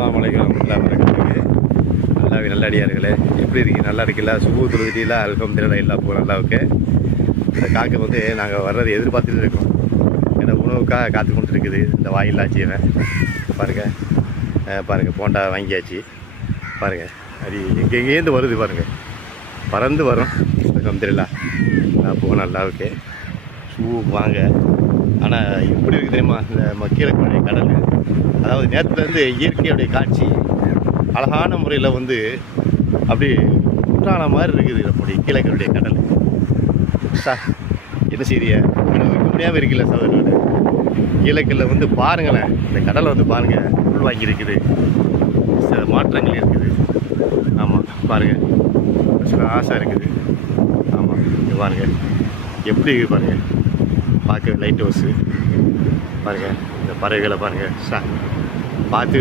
அஸ்ஸலாமு அலைக்கும் வரஹ்மத்துல்லாஹி வபரகாத்துஹு. நல்லடியார்களே, எப்படி இருக்கீங்க? நல்லா இருக்கீங்களா? சுபு தொழுதுட்டீங்களா? அல்ஹம்துலில்லாஹ், எல்லா புகழும் அல்லாஹ்வுக்கு. இந்த காக்கை வந்து நாங்கள் வர்றதை எதிர்பார்த்துட்டு இருக்கோம். ஏன்னா உணவுக்காக காத்து கொண்டு இருக்குது. இந்த வாயில்லாச்சியவை பாருங்கள், பாருங்கள் போண்டா வாங்கியாச்சு பாருங்கள். அது எங்கேருந்து வருது பாருங்கள், பறந்து வரும். அல்ஹம்துலில்லாஹ், எல்லா புகழும் அல்லாஹ்வுக்கு. சுபுக்கு வாங்க. ஆனால் எப்படி இருக்குது தெரியுமா இந்த மக்களுடைய கடல்? அதாவது நேரத்துலேருந்து இயற்கையுடைய காட்சி அழகான முறையில் வந்து அப்படி குற்றால மாதிரி இருக்குது நம்முடைய கீழக்கருடைய கடல். என்ன செய்திய அனுபவிக்க முடியாமல் இருக்குல்ல சகோதரர்களே. கீழக்கல்ல வந்து பாருங்களேன், இந்த கடலை வந்து பாருங்கள், உள் வாங்கி இருக்குது, சில மாற்றங்கள் இருக்குது. ஆமாம் பாருங்கள், சில ஆசை இருக்குது. ஆமாம் இங்கே பாருங்கள் எப்படி இருக்குது பாருங்கள், பார்க்க லைட் ஹவுஸு பாருங்கள், இந்த பறவைகளை பாருங்கள் பார்த்துக்கிட்டு